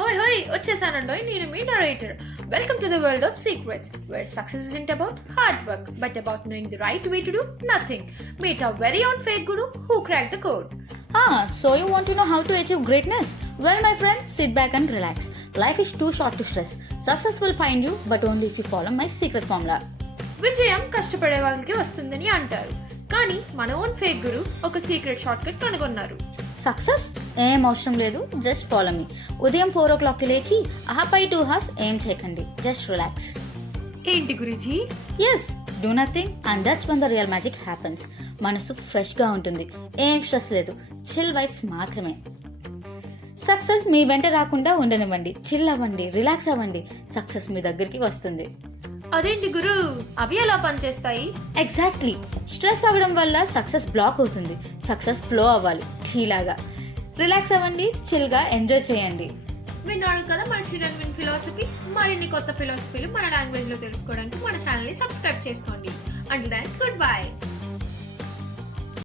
హోయ్ హోయ్ వచ్చేసానండోయ్ నేను మీ narrator. Welcome to the world of secrets where success isn't about hard work but about knowing the right way to do nothing. Meet our very own fake guru who cracked the code. So you want to know how to achieve greatness? Well, my friend, sit back and relax. Life is too short to stress. Success will find you, but only if you follow my secret formula. విజయం కష్టపడే వాళ్ళకి వస్తుందని అంటారు, కానీ మన own fake గురు ఒక secret short cut కనుగొన్నారు. Success ఏం అవసరం లేదు, జస్ట్ ఫాలో మీ. ఉదయం 4 o'clockకి లేచి ఆపై 2 hours ఏం చేయకండి, జస్ట్ రిలాక్స్. ఏంటి Guruji? Yes, do nothing and that's when the real magic happens. మనసు ఫ్రెష్గా ఉంటుంది, ఏం స్ట్రెస్ లేదు, చిల్ వైబ్స్ మాత్రమే. సక్సెస్ మీ వెంట రాకుండా ఉండనివ్వండి, చిల్ అవ్వండి, రిలాక్స్ అవ్వండి, సక్సెస్ మీ దగ్గరికి వస్తుంది. అదేంటి గురు, అవి ఎలా పనిచేస్తాయి? ఎగ్జాక్ట్లీ, స్ట్రెస్ అవ్వడం వల్ల సక్సెస్ బ్లాక్ అవుతుంది, సక్సెస్ ఫ్లో అవ్వాలి టీ లాగా. రిలాక్స్ అవ్వండి, చిల్గా ఎంజాయ్ చేయండి. విన్నాడు కదా మన చిల్డ్రన్ విన్ ఫిలాసఫీ. మరిన్ని కొత్త ఫిలాసఫీలు మన లాంగ్వేజ్ లో తెలుసుకోవడానికి మన ఛానల్ ని సబ్స్క్రైబ్ చేసుకోండి. Until then, good by.